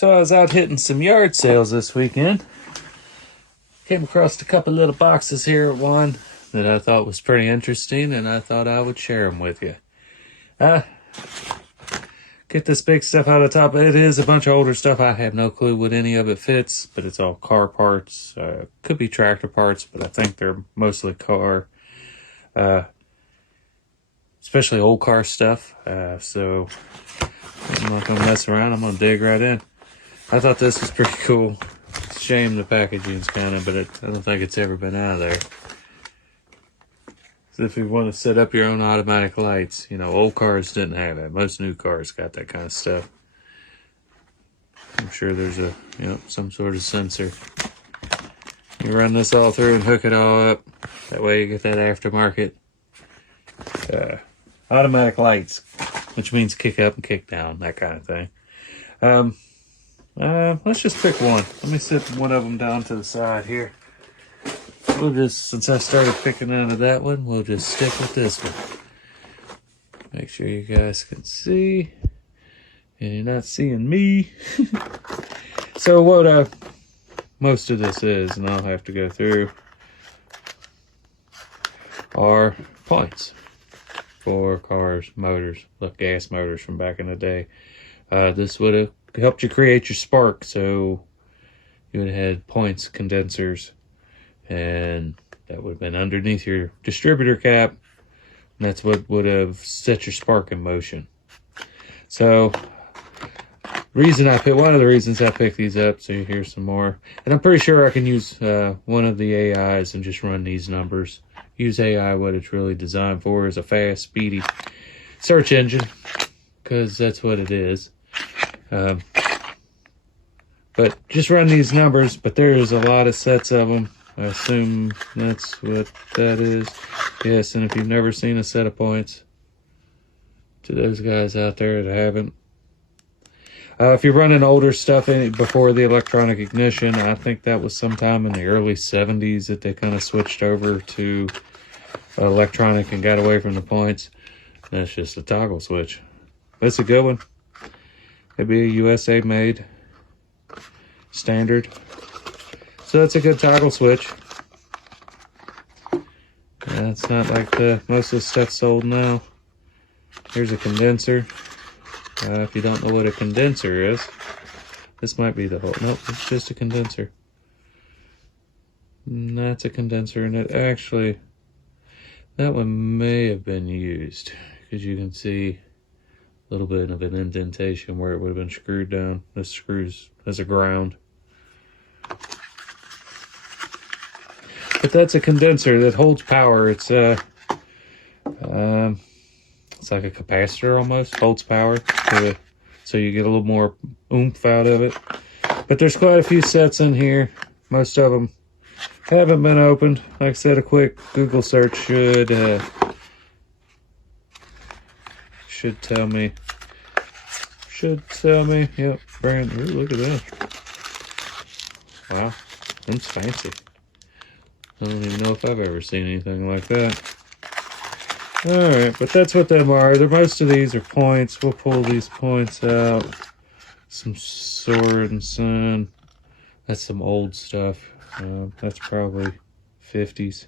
So I was out hitting some yard sales this weekend. Came across a couple little boxes here at one that I thought was pretty interesting, and I thought I would share them with you. Get this big stuff out of the top. It is a bunch of older stuff. I have no clue what any of it fits, but it's all car parts. Could be tractor parts, but I think they're mostly car. Especially old car stuff. So I'm not going to mess around. I'm going to dig right in. I thought this was pretty cool. It's a shame the packaging's kind of, but I don't think it's ever been out of there. So if you want to set up your own automatic lights, old cars didn't have that. Most new cars got that kind of stuff. I'm sure there's some sort of sensor. You run this all through and hook it all up. That way you get that aftermarket automatic lights, which means kick up and kick down, that kind of thing. Let's just pick one. Let me sit one of them down to the side here. Since I started picking out of that one, we'll just stick with this one. Make sure you guys can see, and you're not seeing me. So what most of this is, and I'll have to go through, are points for cars, motors, like gas motors from back in the day. This would have helped you create your spark, so you would have had points, condensers, and that would have been underneath your distributor cap, and that's what would have set your spark in motion. So one of the reasons I picked these up, so here's some more, and I'm pretty sure I can use one of the AIs and just run these numbers. Use AI, what it's really designed for is a fast, speedy search engine, because that's what it is. But just run these numbers, but there's a lot of sets of them. I assume that's what that is. Yes, and if you've never seen a set of points, to those guys out there that haven't, if you're running older stuff before the electronic ignition, I think that was sometime in the early 70s that they kind of switched over to electronic and got away from the points. That's just a toggle switch. That's a good one. It'd be a USA made standard. So that's a good toggle switch. It's not like most of the stuff sold now. Here's a condenser. If you don't know what a condenser is, this might be the whole. Nope, it's just a condenser. That's a condenser, and it actually, that one may have been used, because you can see a little bit of an indentation where it would have been screwed down. This screws as a ground. But that's a condenser that holds power. It's like a capacitor almost, holds power, so you get a little more oomph out of it. But there's quite a few sets in here. Most of them haven't been opened. Like I said, a quick Google search should tell me. Yep, brand. Ooh, look at that. Wow, that's fancy. I don't even know if I've ever seen anything like that. Alright, but that's what them are. Most of these are points. We'll pull these points out. Some Sword and Son. That's some old stuff. That's probably 50s.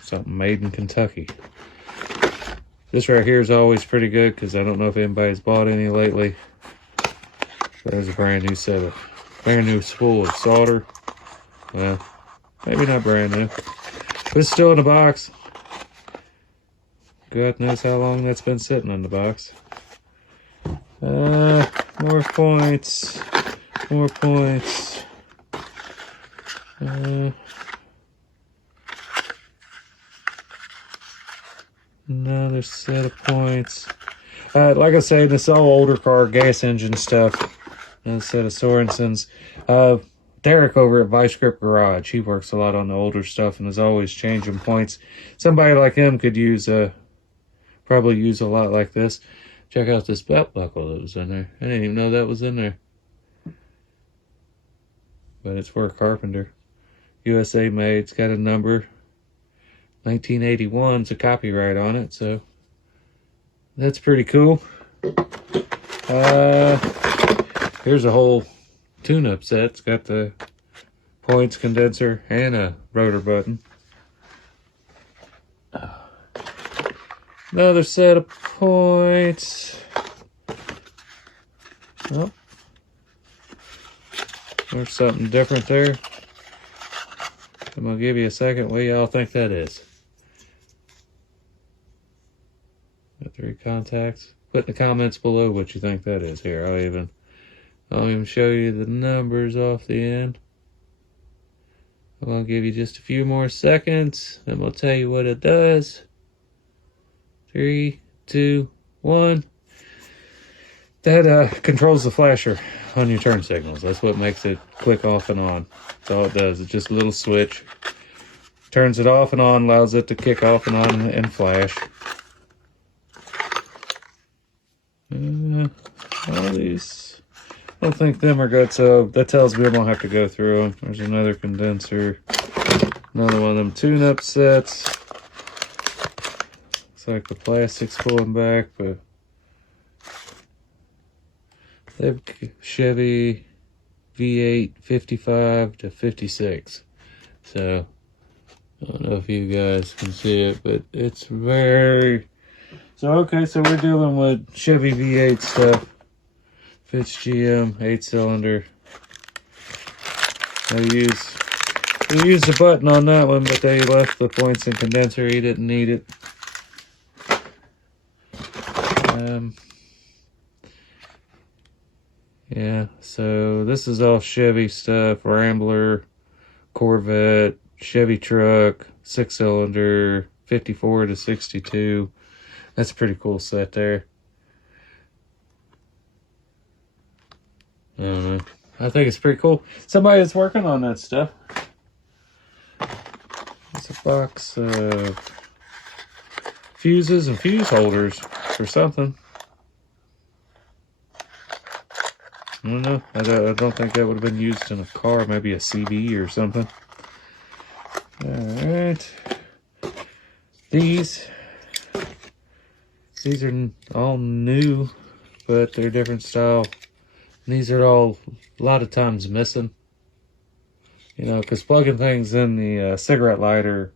Something made in Kentucky. This right here is always pretty good, because I don't know if anybody's bought any lately. There's a brand new set of, brand new spool of solder. Well, maybe not brand new, but it's still in the box. God knows how long that's been sitting in the box. More points. More points. Another set of points. Like I say, this is all older car, gas engine stuff. Another set of Sorensen's. Derek over at Vice Grip Garage, he works a lot on the older stuff and is always changing points. Somebody like him could probably use a lot like this. Check out this belt buckle that was in there. I didn't even know that was in there. But it's for a carpenter. USA made. It's got a number. 1981's a copyright on it, so that's pretty cool. Here's a whole tune-up set. It's got the points, condenser, and a rotor button. Another set of points. Oh, there's something different there. I'm gonna give you a second. What y'all think that is? Got 3 contacts. Put in the comments below what you think that is. Here, I'll even show you the numbers off the end. I'm gonna give you just a few more seconds, and we'll tell you what it does. 3, 2, 1. That controls the flasher on your turn signals. That's what makes it click off and on. That's all it does. It's just a little switch. Turns it off and on, allows it to kick off and on and flash. All these, I don't think them are good, so that tells me I won't have to go through them. There's another condenser. Another one of them tune-up sets. Looks like the plastic's pulling back, but they've Chevy V8 55 to 56. So I don't know if you guys can see it, but it's very... So okay, so we're dealing with Chevy V8 stuff. Fitch GM 8-cylinder. They used the button on that one, but they left the points and condenser. He didn't need it. Yeah, so this is all Chevy stuff. Rambler, Corvette, Chevy truck, 6-cylinder, 54 to 62. That's a pretty cool set there. I don't know. I think it's pretty cool. Somebody that's working on that stuff. It's a box of fuses and fuse holders for something. I don't know. I don't think that would have been used in a car. Maybe a CV or something. Alright. These are all new, but they're different style. These are all a lot of times missing. You know, because plugging things in the cigarette lighter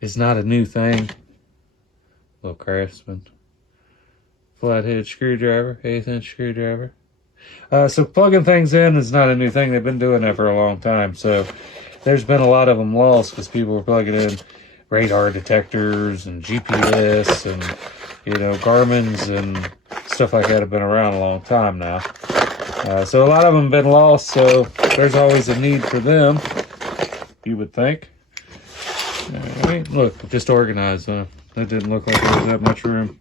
is not a new thing. Little Craftsman. Flathead screwdriver, 1/8" screwdriver. So plugging things in is not a new thing. They've been doing that for a long time. So there's been a lot of them lost because people were plugging in radar detectors and GPS and, you know, Garmin's and stuff like that have been around a long time now. So a lot of them have been lost, so there's always a need for them, you would think. Alright, look, just organized, huh? That didn't look like there was that much room.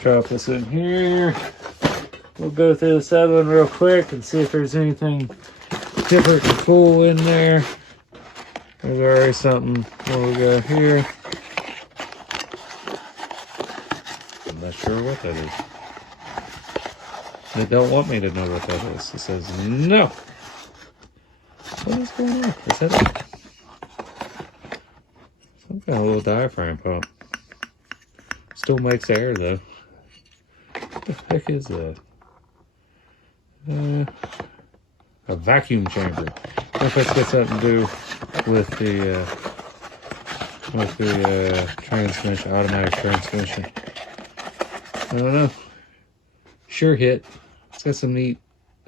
Drop this in here. We'll go through this other one real quick and see if there's anything different and cool in there. There's already something. What we got here? I'm not sure what that is. They don't want me to know what that is. It says no. What is going on? Is that some kind of little diaphragm pump? Still makes air though. What the heck is that? A vacuum chamber. I wonder if that's got something to do with the transmission, automatic transmission. I don't know. Sure hit. It's got some a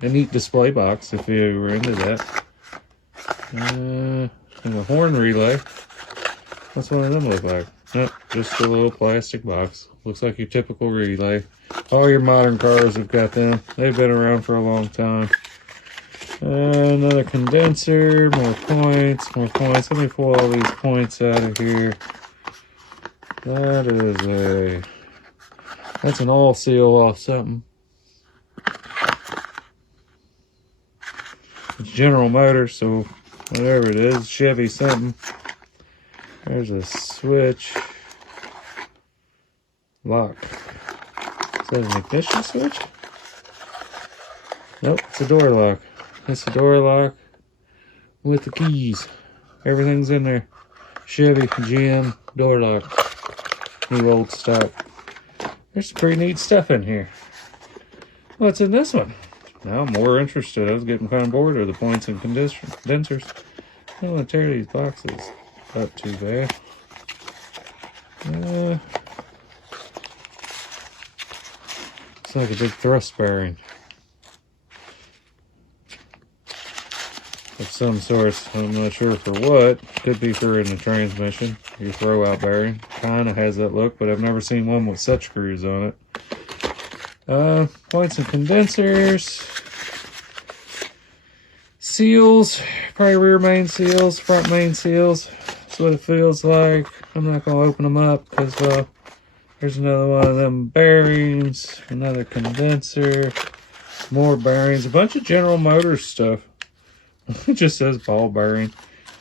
neat display box if you were into that. And a horn relay. What's one of them look like? Nope, just a little plastic box. Looks like your typical relay. All your modern cars have got them. They've been around for a long time. Another condenser, more points, more points. Let me pull all these points out of here. That's an all seal off something. It's General Motors, so whatever it is, Chevy something. There's a switch. Lock. Is that an ignition switch? Nope, it's a door lock. It's a door lock with the keys. Everything's in there. Chevy, GM, door lock. New old stock. There's some pretty neat stuff in here. What's in this one? Now I'm more interested. I was getting kind of bored of the points and condensers. I don't want to tear these boxes up too bad. It's like a big thrust bearing of some sort. I'm not sure for what. Could be for in the transmission. Your throw-out bearing. Kind of has that look, but I've never seen one with such screws on it. Points and condensers. Seals. Probably rear main seals, front main seals. That's what it feels like. I'm not going to open them up because, well, there's another one of them bearings, another condenser, more bearings, a bunch of General Motors stuff. It just says ball bearing.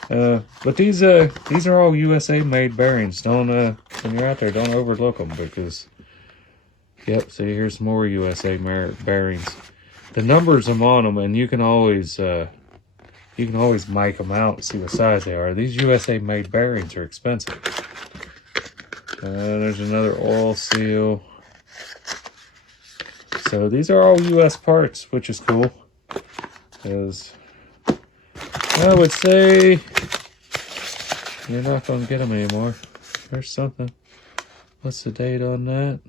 But these are all USA made bearings. Don't when you're out there, don't overlook them because, yep. See, here's more USA bearings. The numbers are on them, and you can always mic them out and see what size they are. These USA made bearings are expensive. There's another oil seal. So these are all US parts, which is cool. Because I would say you're not going to get them anymore. There's something. What's the date on that?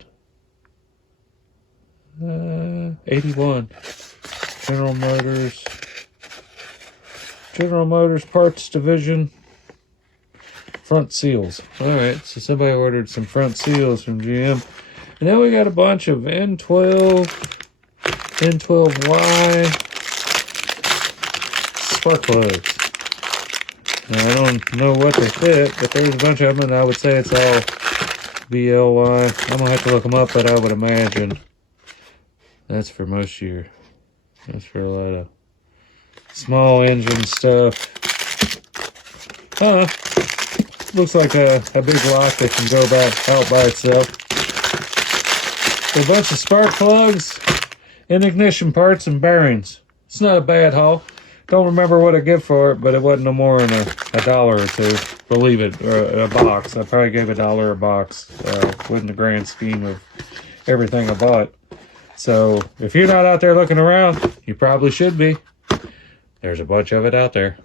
81. General Motors Parts Division. Front seals. Alright, so somebody ordered some front seals from GM. And then we got a bunch of N12, N12Y spark plugs. Now, I don't know what they fit, but there's a bunch of them, and I would say it's all BLY. I'm going to have to look them up, but I would imagine that's for most year. That's for a lot of small engine stuff. Looks like a big lock that can go out by itself. A bunch of spark plugs and ignition parts and bearings. It's not a bad haul. Don't remember what I get for it, but it wasn't no more than a dollar or two. Believe it, or a box. I probably gave $1 a box within the grand scheme of everything I bought. So if you're not out there looking around, you probably should be. There's a bunch of it out there.